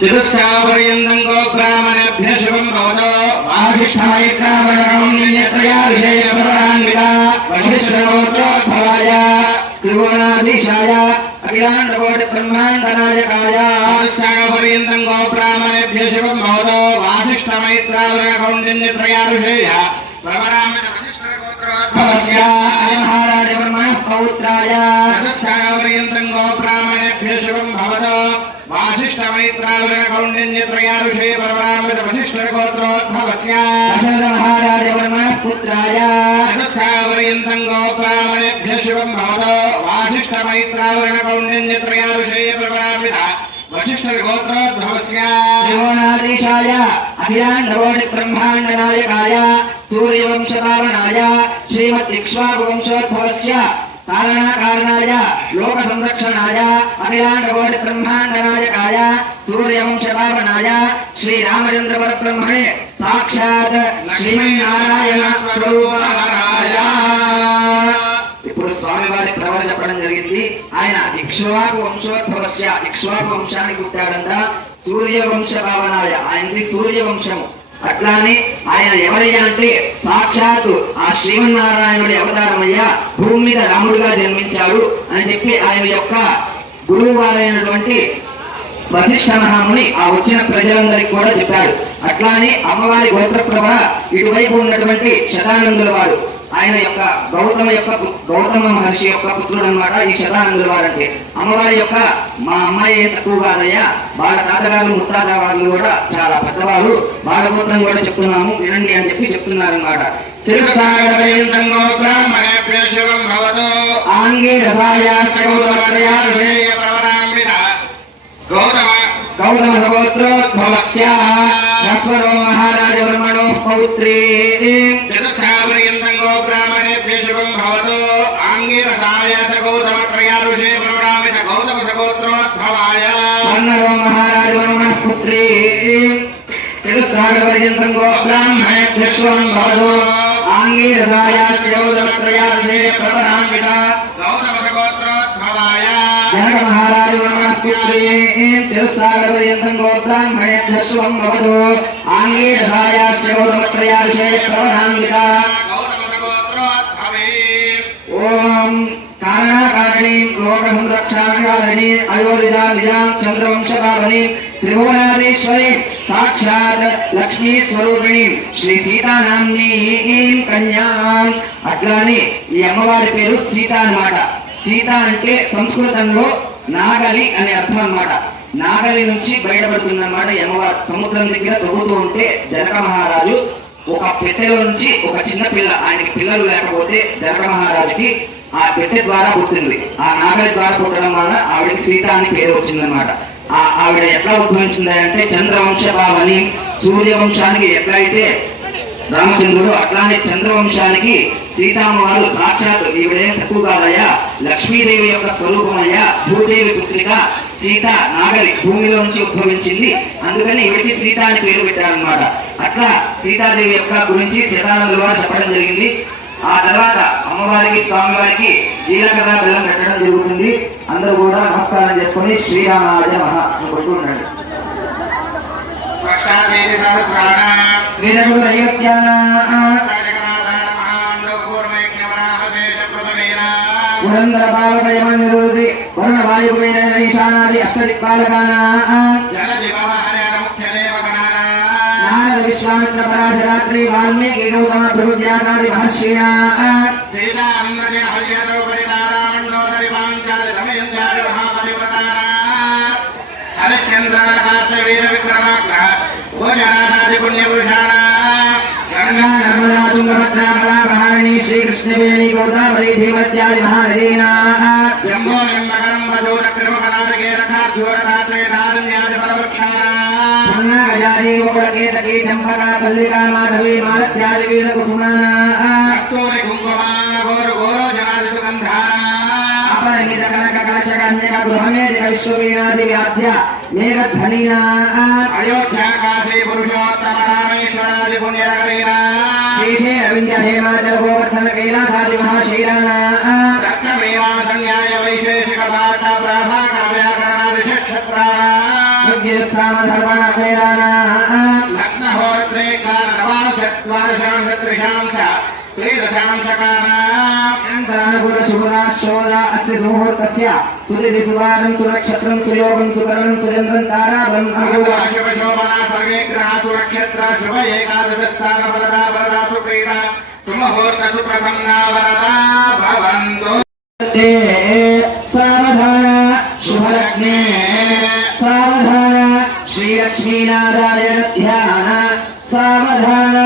చతుష్టాపర్యంతం గోబ్రాహ్మణేభ్య శుభం భవతో వాసిష్ఠమైత్రావరణౌన్యత్రయా విజయప్రదాన్విత వశిష్ఠగోత్రోద్భవాయ త్రిభువనాధీశాయ అఖిలాండకోటి బ్రహ్మాండనాయకాయ చతుష్టాపర్యంతం గోబ్రాహ్మణేభ్య శుభం భవతో వాసిష్ఠమైత్రావరణౌన్యత్రయారుషేయ ప్రవరామిత వశిష్ఠగోత్రోద్భవస్య మహారాజవర్మణః పౌత్రాయ చతుష్టాపర్యంతం గోబ్రాహ్మణేభ్య శుభం భవతో వాసిష్ఠమైత్రావరణౌన్యత్రయారుషేయ ప్రవరామిత వశిష్ఠగోత్రోద్భవస్య మహారాజవర్మణః పుత్రాయ చతుష్టాపర్యంతం గోబ్రాహ్మణేభ్య శుభం భవతో వాసిష్ఠమైత్రావరణౌన్యత్రయారుషేయ ప్రవరామిత వశిష్ఠగోత్రోద్భవస్య త్రిభువనాధీశాయ అఖిలాండకోటి బ్రహ్మాండనాయకాయ సూర్యవంశపాలనాయ శ్రీమద్దిక్ష్వాకువంశోద్భవస్య కారణాయ లోక సంరక్షణాయ అఖిలాండకోటి బ్రహ్మాండనాయకాయ సూర్యవంశపాలనాయ శ్రీరామచంద్ర పరబ్రహ్మణే సాక్షాత్ శ్రీమన్నారాయణ స్వరూపవరాయ. ఇప్పుడు స్వామివారి ప్రవర చెప్పడం జరిగింది. ఆయన ఇక్ష్వాకు వంశోద్భవస్య ఇక్ష్వాకు వంశానికి పుట్టాడంట. సూర్యవంశ భావనాయ ఆయనది సూర్యవంశము. అట్లానే ఆయన ఎవరయ్యా అంటే సాక్షాత్తు ఆ శ్రీమన్నారాయణుడి అవతారమయ్యా భూమి మీద రాముడిగా జన్మించాడు అని చెప్పి ఆయన యొక్క గురువు వారైనటువంటి వశిష్ఠ మహాముని ఆ వచ్చిన ప్రజలందరికీ కూడా చెప్పాడు. అట్లానే అమ్మవారి గోత్ర ప్రభ ఇటువైపు ఉన్నటువంటి శతానందుల వారు, ఆయన యొక్క గౌతమ మహర్షి యొక్క పుత్రుడు అనమాట ఈ శతానందుల వారు. అంటే అమ్మవారి యొక్క మా అమ్మాయి తక్కువ కాదయ్యా, వాళ్ళ తాతగారు ముత్తాత వాళ్ళు కూడా చాలా పెద్దవాళ్ళు, వాళ్ళ గోత్రం కూడా చెప్తున్నాము వినండి అని చెప్పి చెప్తున్నారనమాట. తిరుసాగరయంతంగో బ్రాహ్మణేభ్యో శివం భవతో ఆంగే రసాయాస్య గౌతమ సగోత్రోద్భవస్య నస్వరో మహారాజవర్మణో పౌత్రీ చతుస్థాపర్యంతంగో బ్రాహ్మణేభ్యో శుభం భవతో ఆంగీరసాయ గౌతమ త్రయారుషే ప్రణామిత గౌతమ సగోత్రోద్భవాయ స్వర్ణరో మహారాజవర్మణ పుత్రీ చతుస్థాపర్యంతంగో బ్రాహ్మణేభ్యో శుభం భవతో ఆంగీరసాయ గౌతమ త్రయారుషే ప్రణామిత గౌతమ సగోత్రోద్భవాయ జనక మహారాజవర్మణ పుత్రీ చతుస్థాపర్యంతంగో బ్రాహ్మణేభ్యో శుభం భవతో ఆంగీరసాయ గౌతమ త్రయారుషే ప్రణామిత గౌతమ సగోత్రోద్భవే. ఓం కారణాకారణీం లోకసంరక్షాకారిణీ అయోనిజాం చంద్రవంశపావని త్రిభువనాధీశ్వరి సాక్షాత్ లక్ష్మీ స్వరూపిణి శ్రీ సీతానామ్నీం కన్యాం. అట్లానే ఈ అమ్మవారి పేరు సీత అన్నమాట. సీత అంటే సంస్కృతంలో నాగలి అనే అర్థం అన్నమాట. నాగలి నుంచి బయటపడుతుందన్నమాట ఈ అమ్మవారు. సముద్రం దగ్గర తవ్వుతూ ఉంటే జనక మహారాజు ఒక పెట్టెలో నుంచి ఒక చిన్న పిల్ల, ఆయనకి పిల్లలు లేకపోతే జనక మహారాజుకి ఆ పెట్టె ద్వారా పుట్టింది. ఆ నాగలి ద్వారా పుట్టడం వలన ఆవిడకి సీత అని పేరు వచ్చిందనమాట. ఆవిడ ఎట్లా ఉద్భవించింది అంటే చంద్రవంశపావని, సూర్యవంశానికి ఎట్లయితే రామచంద్రుడు అట్లానే చంద్రవంశానికి సీతామ్మవారు సాక్షాత్ ఈవిడే తక్కువ కాదయ్యా, లక్ష్మీదేవి యొక్క స్వరూపమయ్యా, భూదేవి పుత్రిక సీత నాగలి భూమిలో నుంచి ఉద్భవించింది, అందుకని ఈవిడికి సీత అని పేరు పెట్టారనమాట. అట్లా సీతాదేవి యొక్క గురించి శతానందుల వారు చెప్పడం జరిగింది. ఆ తర్వాత అమ్మవారికి స్వామివారికి జీలకర్ర బెల్లం పెట్టడం జరుగుతుంది. అందరూ కూడా నమస్కారం చేసుకుని శ్రీరామాయ మహా కొడుతూ ఉండండి. పురందర పాలక యమనిరుది వరుణ వాయుకుబేర ఈశానాది అష్టదిక్పాలకానా నారద విశ్వామిత్ర పరాశరాత్రి వాల్మీకి గౌతమ భృగువ్యాసాది మహర్షిణా హరిశ్చంద్ర వీర విక్రమాగ్ర భోజనాది పుణ్యపురుషాణా గంగా నర్మదా తుంగభద్రా బలాభారణి శ్రీకృష్ణవేణి గోదావరి భీమత్యాది మహానదీనా జంబో జంబకరం మధుర క్రమకనారకేర ఖార్జోరదాత్రే నారుణ్యాది ఫలవృక్షాణా గజాది గోళకేతకీ చంపకా పల్లికా మాధవి మాలత్యాది వీర కుసుమానా కస్తూరి కుంకుమా గోరు గోరోజనాది సుగంధానా అపరిమిత కనక కలశ కన్యక గృహమేధిక విశ్వవీనాది వ్యాధ్య మేఘధ్వనీనా అయోధ్యా కాశీ పురుషోత్తమ రామేశ్వరాది పుణ్యనగరీనా శ్రీశైల వింధ్య హేమాచల గోవర్ధన కైలాసాది మహాశైలానా దక్షమేవాసన్యాయ వైశేషిక భాష ప్రాభాకర వ్యాకరణాది షట్క్షత్రాణా సామధర్మణ కైలానా లగ్నహోత్రే కారణవాసత్వాదశాం త్రిశాం చ త్రిదశాంశకానా అంతరానుకూల శుభాశోద అస్య సుముహూర్తస్య సుదిది సువారం సునక్షత్రం సుయోగం సుకరణం సుచంద్రం తారాబలం శుభశోభనా సర్వే గ్రహాసు నక్షత్ర శుభ ఏకాదశ స్థాన ఫలదా వరదా సుప్రీత సుముహూర్త సుప్రసన్నా వరదా భవంతు. సావధాన శుభలగ్నే సావధాన శ్రీలక్ష్మీనారాయణ ధ్యాన సావధాన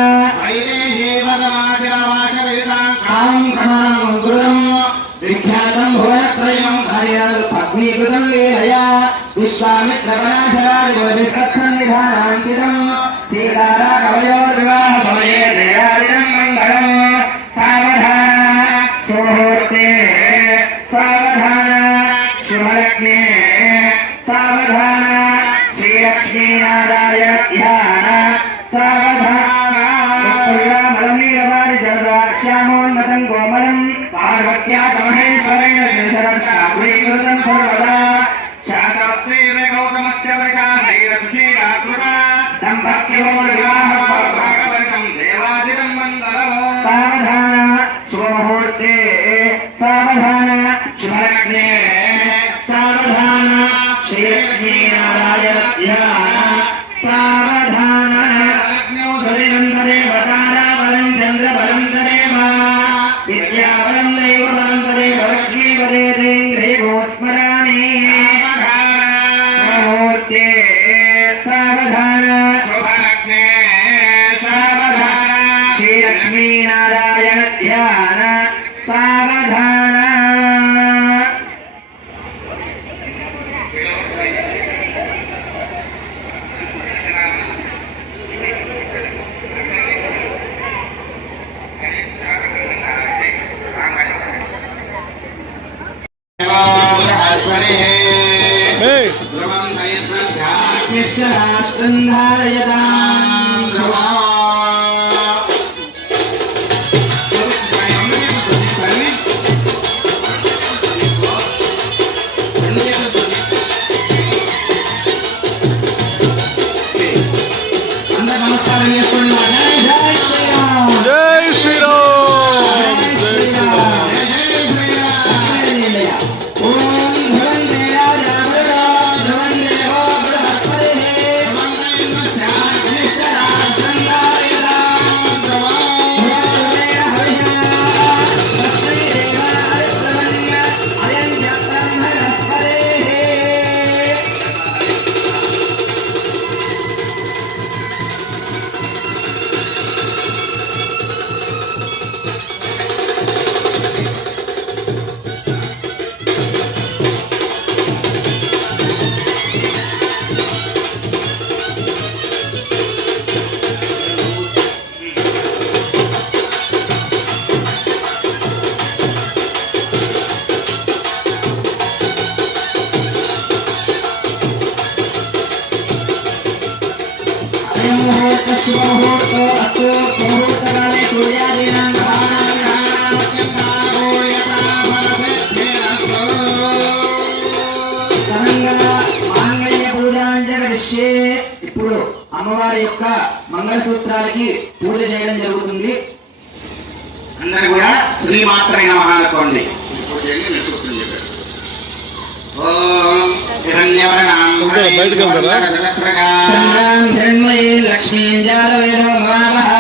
విఖ్యాతం భువనత్రయం అగ్నికృతం లీలయా విశ్వామిత్రపరాశరాజోనిధానాంచితం సీతారా కవయోర్వివాహ సమయే దయాదినం మంగళం. సావధాన సుముహూర్తే సావధాన శుభలగ్నే సావధాన శ్రీలక్ష్మీనారాయణ ధ్యాన సావధాన శ్యామోన్మతం కోమలం పార్వత్యా మహేశ్వరేణ శాకులీకృతం సర్వదా శాతవత్రేణ గౌతమస్య ప్రకాశైరక్షీరాకృతా దంపత్యోర్వివాహం దేవాదినం మంగళం. సావధాన శుభముహూర్తే సావధాన శుభలగ్నే సావధాన శ్రీలక్ష్మీనారాయణ లక్ష్మీనారాయణ ధ్యాన సావధాన. Hey! అందరూ నమస్కారం చేసుకుంటున్నారా? జై శ్రీరామ్ జై శ్రీరామ్ ఇప్పుడు అమ్మవారి యొక్క మంగళసూత్రాలకి పూజ చేయడం జరుగుతుంది. అందరూ కూడా శ్రీమాత్రైన మహానుకోండి. ఓం హిరణ్యవర్ణాం బయటకు వెళ్తారా? హిరణ్మయీ లక్ష్మీ జాతవేదో మహామహ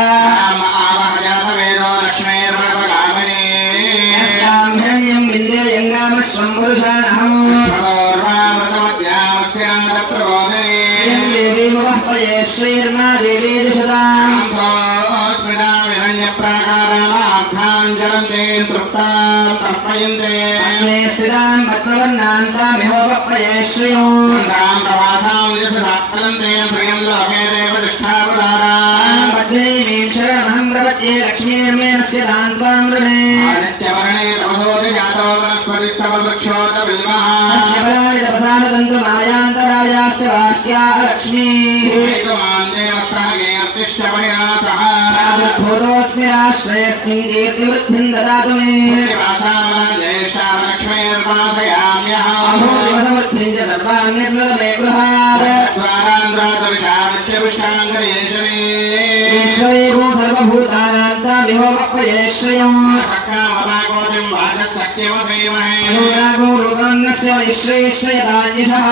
వేదో లక్ష్మీర్వరామణి హిరణ్యం విందేయంగామ స్వంపురుషాణం దేవీ మహ్పయే శ్రీర్మా దేవీ దిశతాం హిరణ్యప్రాకారాభ్యాంజలంతే తృప్తాం తర్పయంతే స్థిరాం పద్మవర్ణాంతామిహోపయే శ్రియం ప్రవాసాం యశసాత్ఫలంతే ప్రియం లోకే దేవ నిష్ఠాపురారాం పద్మీమీం శరణమహం ప్రపద్యే లక్ష్మీర్మేణస్య దాన్వాం వృణే ఆదిత్యవర్ణే తమసోది జాతో వనస్పతిస్తవ వృక్షోత బిల్వః శబలాని తపసానదంతు మాయాంతరాయాశ్చ వాక్యా లక్ష్మీ ఏకమాన్ దేవస్సహ కీర్తిష్టపరిణాసః భూతోస్మి రాష్ట్రయస్మిన్ కీర్తివృద్ధిం దదాతు మే వాసామనాం జ్యేష్ఠాం లక్ష్మీర్వాసయామ్యహం అభూతివృద్ధిం చ సర్వాణ్యద్వద మే గృహాత్ ద్వారాంధ్రాతవిషాంగరియేషణే ఈశ్వరేభూ సర్వభూతానాంతామిహోపయే శ్రియం సక్కామపాకోటిం వాచస్సఖ్యమసేమహే అనురాగో రూపాన్నస్య వైశ్రేశ్రయదాన్యషః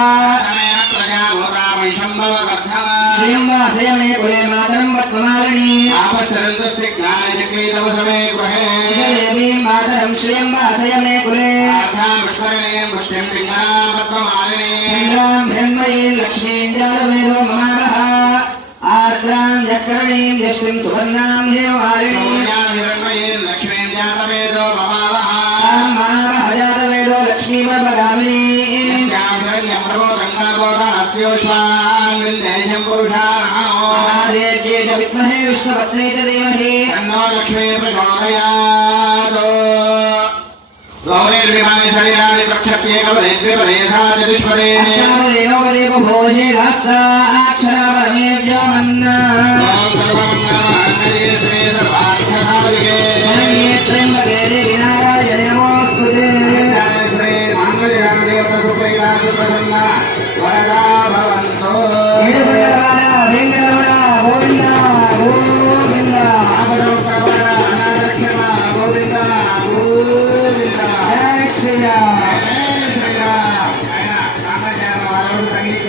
శ్రియం వాసయ మే కులే మాతరం పద్మమాలినీ ఆపశరంతస్య జ్ఞానజకీతవసమే గృహే దేవీం మాతరం శ్రియం వాసయ మే కులే పుష్టిం పింగళాం పద్మమాలినీ ఇంద్రాం హిరణ్మయీ లక్ష్మీం జాతవేదో మమావహ ఆర్ద్రాం జకరణీం యష్టిం సువర్ణాం హేమవారిణీం హిరణ్మయీం లక్ష్మీం జాతవేదో మమావహ మహావహ జాతవేదో లక్ష్మీమర్మగామినీం హిరణ్యం ప్రభో గంగాబోధాస్యోష్వాంగేయం పురుషాణః ఆదేవ్యే చ విద్మహే విష్ణుపత్నే చ ధీమహి తన్నో లక్ష్మీ ప్రచోదయాత్ గౌరైర్విమాని శరీరాన్ని ప్రక్షప్యేకపదే ద్విపదేధా చతుష్పదే అష్టావదేవదేవ భోజే హస్తాక్షరపరమేభ్యో మన్నా ఓం సర్వమంగళమాంగళ్యే శ్రీ సర్వార్థసాధికే త్ర్యంబకే దేవి నారాయణే నమోస్తుతే శ్రీ మంగళదేవత సుప్రీతా సుప్రసన్న వరదా భవంతో ఏడుకొండలవాడ వెంకటరమణ గోవింద గోవింద ఆపదోత్తర అనాథరక్షణ గోవింద గోవింద జై శ్రీరామ్ సంగీత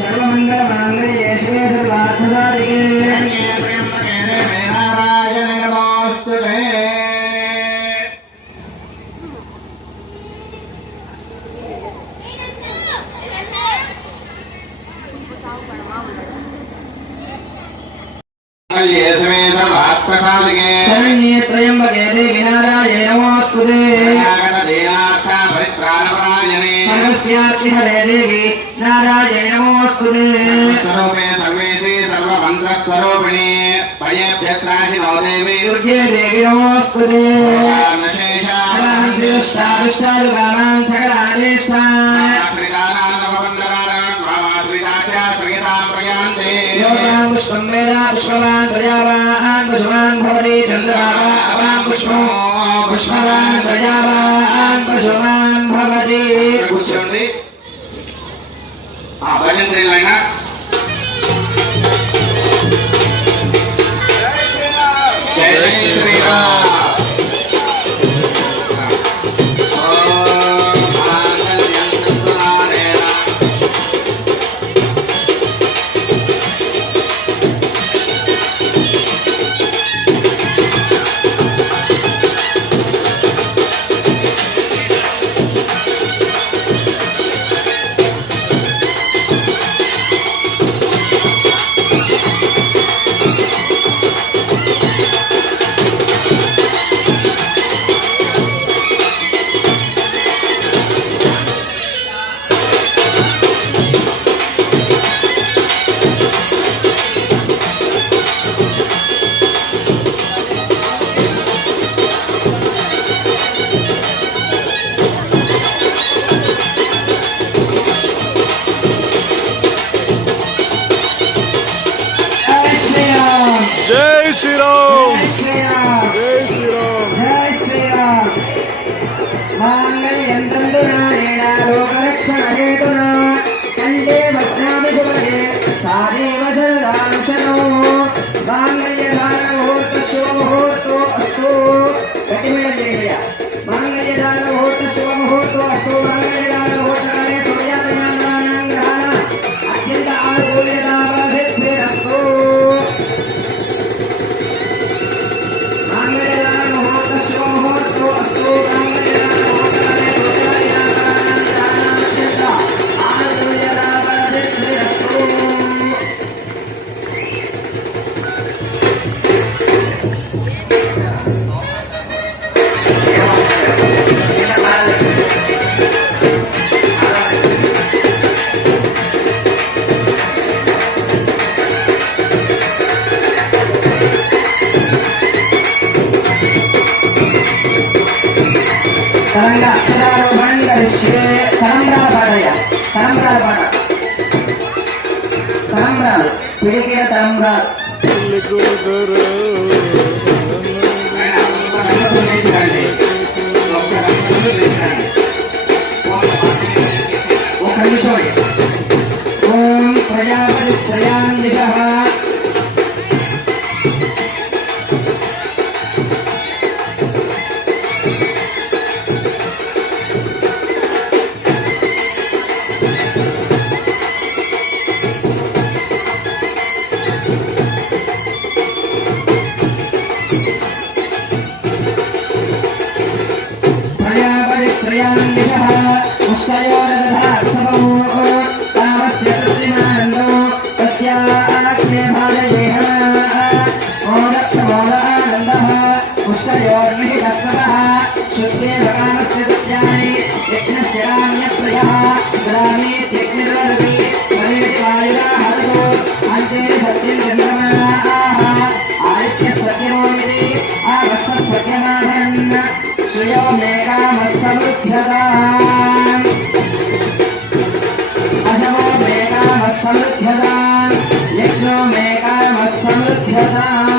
సర్వమంగళ మాంగళ్యే శివే సర్వార్థసాధికే पार्थसादिके शरण्ये त्र्यम्बके देवी नारायणे नमोऽस्तुते शरणागतदीनार्थ परित्राणपरायणे सर्वस्यार्तिहरे देवी नारायणे नमोऽस्तुते स्वरूपे सर्वेशे सर्वमन्त्रस्वरूपिणे पयेभ्यस्त्राहि नो देवी दुर्गे देवी नमोऽस्तुते नशेषा दुष्टालुकामान् सकलादेष्टान् योगान् पुष्पं वेदा पुष्पवान् प्रजावान् पशुमान् भवति चन्द्रभावान् पुष्पो पुष्पवान् प्रजावान् पशुमान् भवति కూర్చోండి భజంత్రీలైనా జై శ్రీరామ్ జై శ్రీరామ్ జై శ్రీరామ్ జై శ్రీరామ్ మాంగళ్యంతందు నారేణ లోకరక్షణహేతున కంఠే భస్నామి శుభగే సాదేవ శరదాంశనో మాంగళ్యధారముహూర్తో అస్తు గట్టిమేళ మాంగళ్యధారముహూర్తో అస్తు మాంగళ్యధారముహూర్తకాలే సమయాదయానాం గ్రహణ అత్యంత ఆనుకూల్యతాభేద్భిరస్తు తరంగా అక్షరారోహణం కలిసి తరంబ్రాలు పాడయ్యా తరంబ్రాలు పాడ తరంబ్రాలు పిడికిన తరంబ్రాలు ఒక నిమిషం ఓం ప్రజాపతి త్రయాన్ దిశ श्रियो मे कामसमृद्ध्यताम् अशवो मे कामसमृद्ध्यताम् यज्ञो मे कामसमृद्ध्यताम्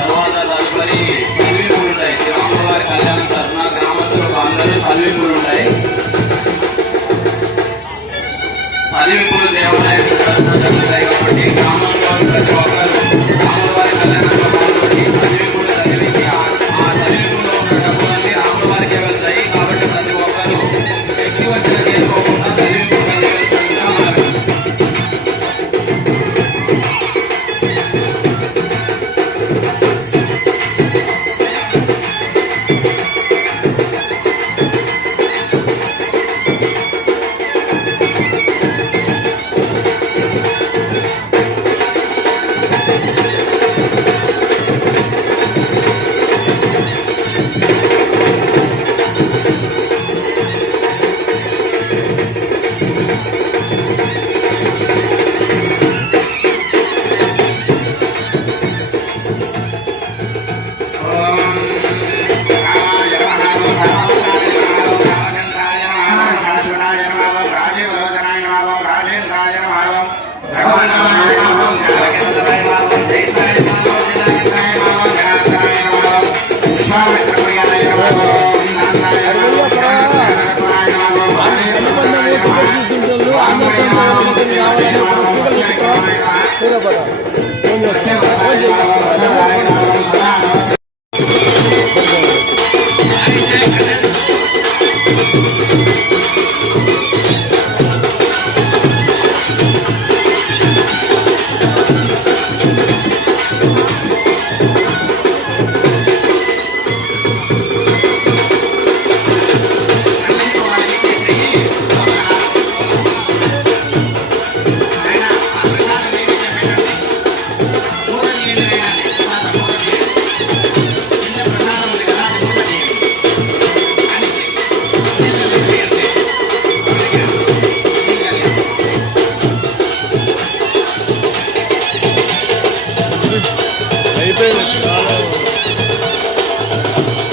తర్వాత తదుపరి సర్వీపులు ఉంటాయి. రాముల వారి కళ్యాణం తరఫున గ్రామస్తులకు అందరూ సర్వీపులు ఉంటాయి. సర్వీపులు దేవాలయం జరుగుతాయి కాబట్టి గ్రామంలో ప్రతి ఒక్కరు రాముల వారి కళ్యాణంలో పాల్గొని సర్వీపులు చదివించి ఆ సర్వీపుల్లో ఉన్న డబ్బులన్నీ రాముల వారికే వెళ్తాయి. కాబట్టి ప్రతి ఒక్కరు వ్యక్తి వచ్చిన చేసుకోకుండా సర్వీపులు కలిగి వెళ్తారుగా మనవి.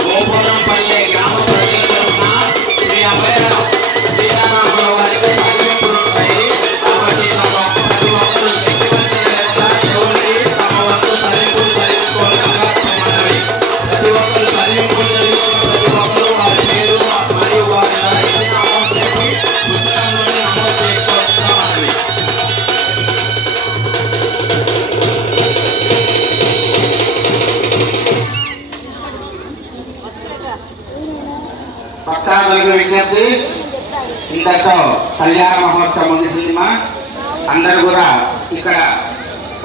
గోపురంపల్లి గ్రామ ప్రజల తరఫున శ్రీ అభయ సీతారాముల వారికి సర్వీపులు ఉంటాయి. కాబట్టి ప్రతి ఒక్కరు వ్యక్తి వచ్చిన చెవులి తమ వంతు సర్వీపులు చదువుకోవాలని మనవి. ప్రతి ఒక్కరు సర్వీపులు చదువుకున్న ప్రతి ఒక్కరు వారి పేరు మరియు వారి అమౌంట్ చెప్పి పుస్తకంలోనే అమౌంట్ చేసుకోవాల్సిన మనవి. భక్తాదులకు విజ్ఞప్తి, ఇంతతో కళ్యాణ మహోత్సవం ముగిసిందిమా. అందరూ కూడా ఇక్కడ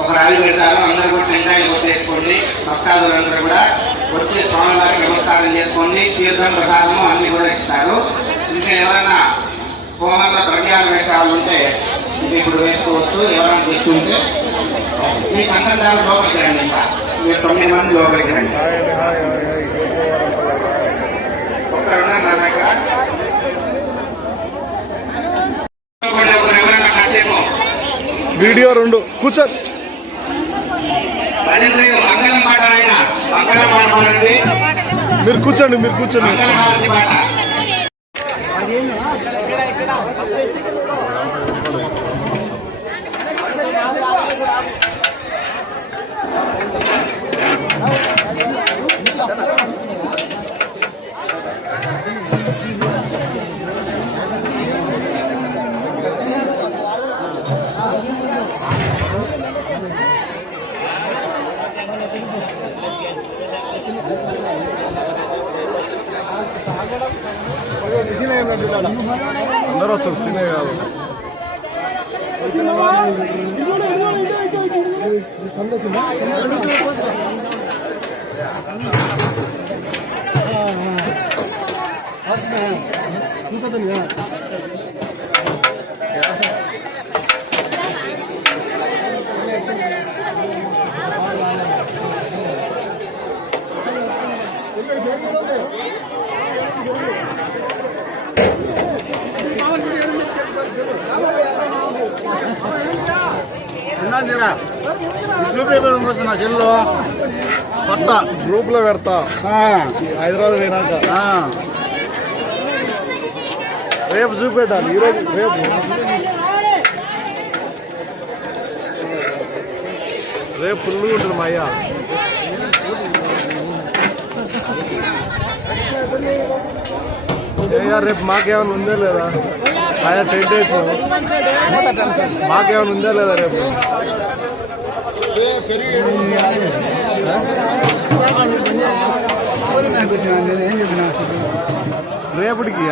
ఒక రాయి పెడతారు. అందరూ కూడా టెంకాయలు కొట్టేసుకోండి. భక్తాదులందరూ కూడా వచ్చి స్వామివారికి నమస్కారం చేసుకోండి. తీర్థం ప్రసాదము అన్ని కూడా ఇస్తారు. ఇంకా ఎవరైనా హోమంలో ద్రవ్యాలు వేసే వాళ్ళు ఉంటే ఇది ఇప్పుడు వేసుకోవచ్చు. ఎవరైనా తీసుకుంటే మీ సంకల్పాలు లోపలికి రండి. ఇంకా మీరు 9 మంది లోపలికి రండి. వీడియో 2 కూర్చోండి. మంగళం పాట ఆయన మంగళం పాట పాడండి. మీరు కూర్చోండి, మీరు కూర్చోండి. మంగళహారతి పాట అందరూ వచ్చారు. సీనే కాదు. పట్ట గ్రూప్ లో పెడతా హైదరాబాద్ పోయినాక. రేపు చూపెట్టాలి. ఈరోజు రేపు ఫుల్ ఉంటుంది మా అయ్య. రేపు మాకేమైనా ఉందా లేదా? ఆయన 10 days మాకేమైనా ఉందా లేదా రేపు? రేపటికి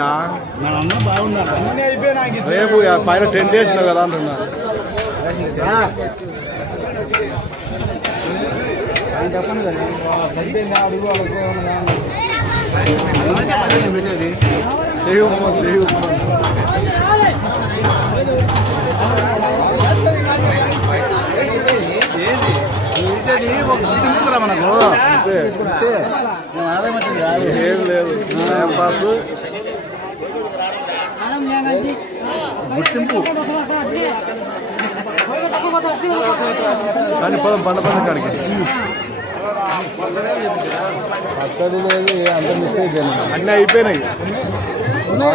రేపు పైన 10 days కదా అంటున్నా. మనకు ఏం లేదు, టైం పాస్, గుర్తింపు. కానీ పదం పండ కాడికి అక్కడి లేదు, అంత మిస్ అయిపోయాను. అన్నీ అయిపోయినాయి.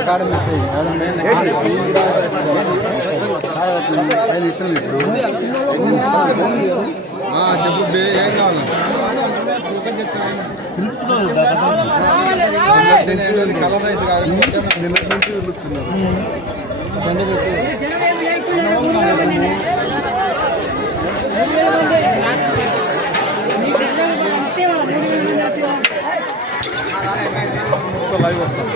కాడ మిస్ చెప్పు, ఏం కావాలి? కలర్ రైస్ కాదు, నిన్నటి నుంచి పిలుస్తున్నారు. లైవ్ వస్తాం.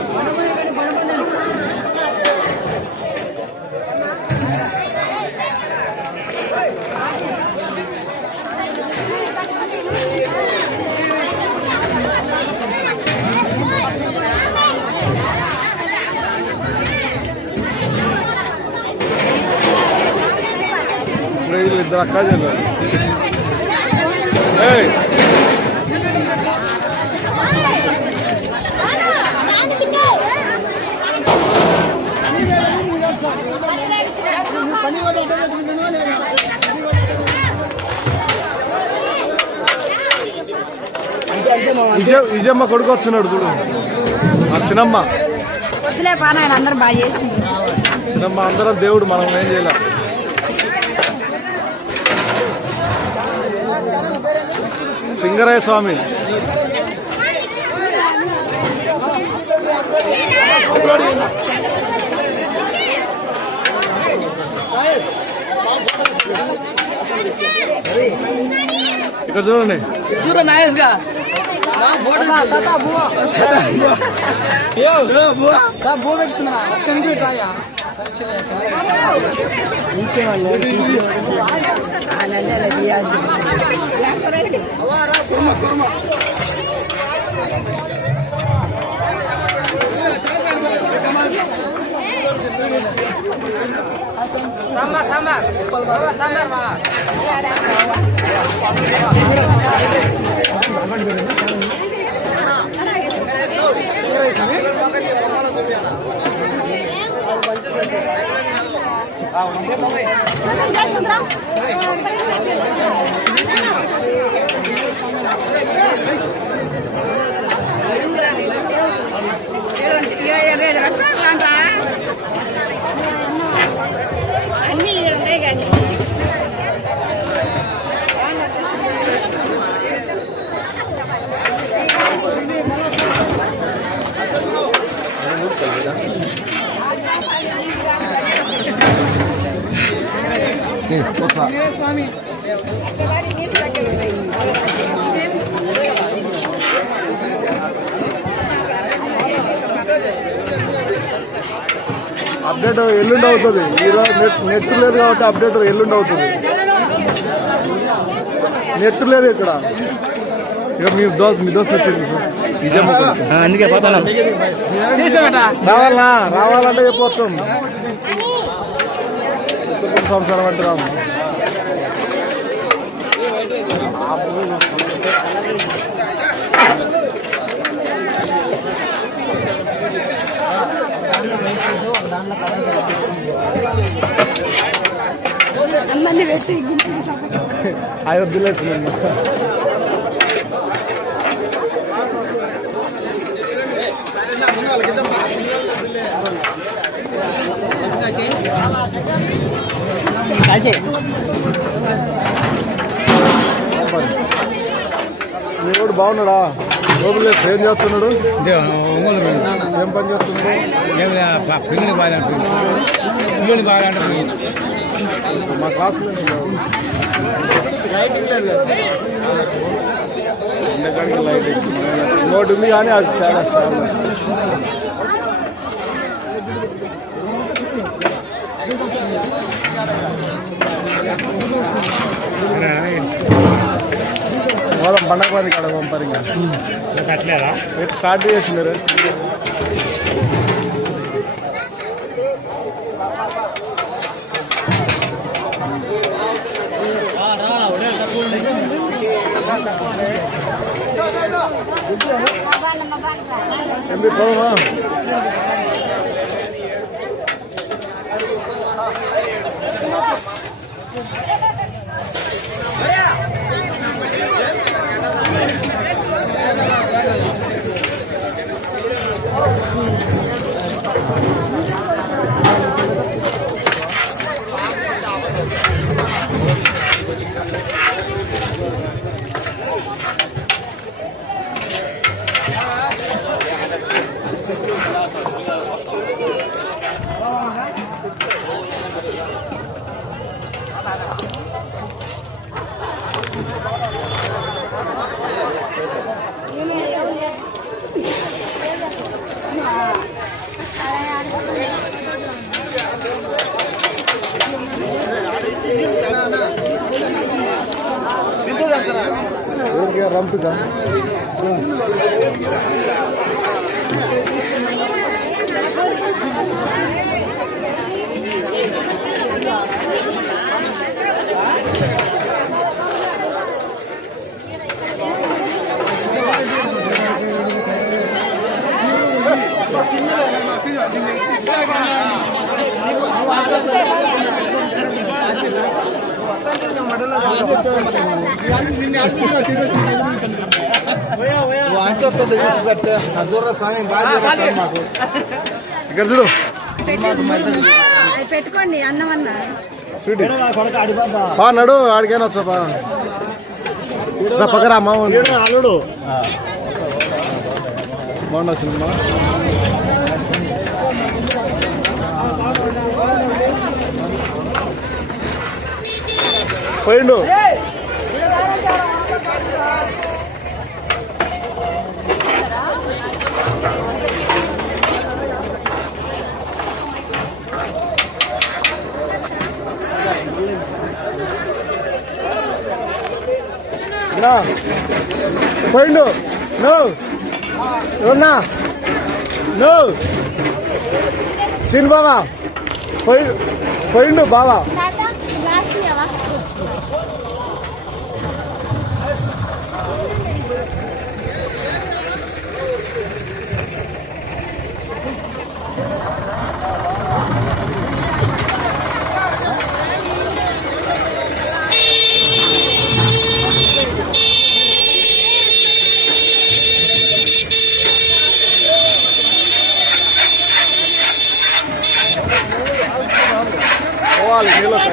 ఇద్దరు అక్క చెల్లారు. విజయమ్మ కొడుకు వచ్చినాడు చూడు, ఆ సినమ్మ. సినమ్మ అందరం దేవుడు, మనం ఏం చేయలేం. సింగరయ్య స్వామి ఇక్కడ చూడండి. అప్డేట్ ఎల్లుండి అవుతుంది. ఈరోజు నెట్ లేదు కాబట్టి అప్డేట్ ఎల్లుండి అవుతుంది. నెట్ లేదు ఇక్కడ. ఇక మీ దోశ వచ్చింది అందుకే రావాలంటే చెప్పొస్తాం. సంవత్సరం అంటే రాము. అయోధ్యలో మీరు దేవుడు బాగున్నాడా? లోపలేసి ఏం చేస్తున్నాడు? ఏం పని చేస్తున్నాడు? మా క్లాస్లో లైటింగ్ లేదు కదా, లైటింగ్ ఇంకోటి ఉంది కానీ అది చాలా స్టాండ్. పోదాం పండగ పది కాడ పంపారు. ఇంకా స్టార్ట్ చేసినారు. ఎంపీ పోదామా? రంపుగా ఇక్కడ చూడు పెట్టుకోండి అన్నమన్నా నడు ఆడికైనా వచ్చా పక్కరా అమ్మ అల్లుడు బాగుండా సినిమా. పోయిండు పోయిండు. ఎవరన్నా సీన్ బావా పోయిండు బావా. పోవాలి నీళ్ళకి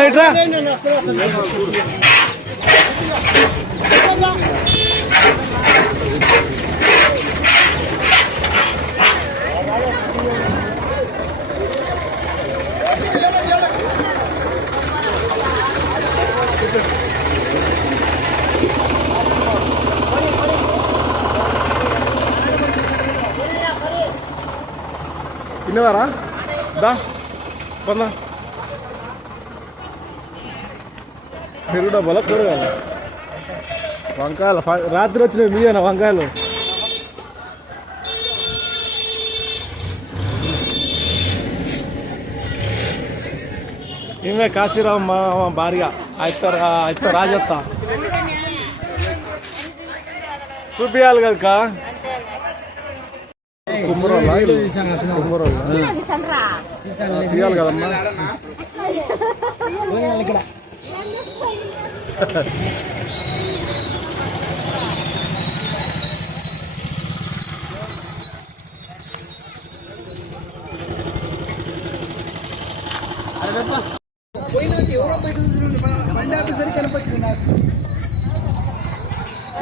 అయిపోయినా. తినేవారా దా పన్నా పెరుగు డబ్బాల కూరగాయలు వంకాయలు రాత్రి వచ్చినాయి మీయేనా వంకాయలు? ఈమె కాశీరావు మా భార్య అయితే రాజత్త చూపియాలి కదకా. కుమ్మరోళ్ళ తీయాలి కదమ్మా.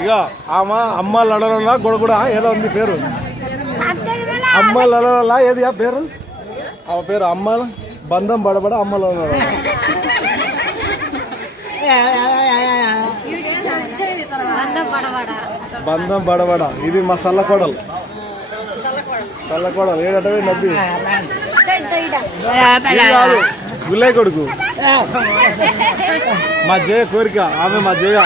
ఇక ఆమె అమ్మ లడల గొడగొడ ఏదో ఉంది పేరు, అమ్మ లడల ఏది ఆ పేరు, ఆమె పేరు అమ్మ బంధం బడబడ అమ్మ లడల. బంధం బడబడ ఇది మా సల్లకోడలు. చల్లకోడలు ఏడట నద్ది కాదు గుల్లయ్య కొడుకు మా జయ కోరిక, ఆమె మా జయ.